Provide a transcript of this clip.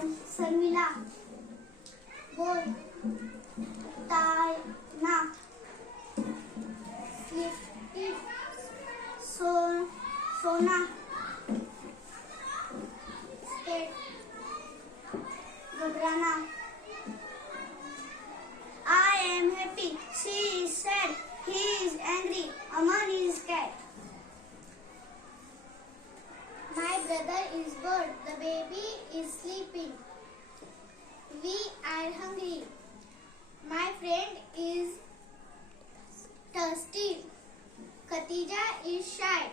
शर्मिला. बोल. ताना. Sleep. सोना. State. घबराना. I am happy. She is sad. He is angry. Aman is scared. My brother is bored. The baby is sleeping. We are hungry. My friend is thirsty. Khatija is shy.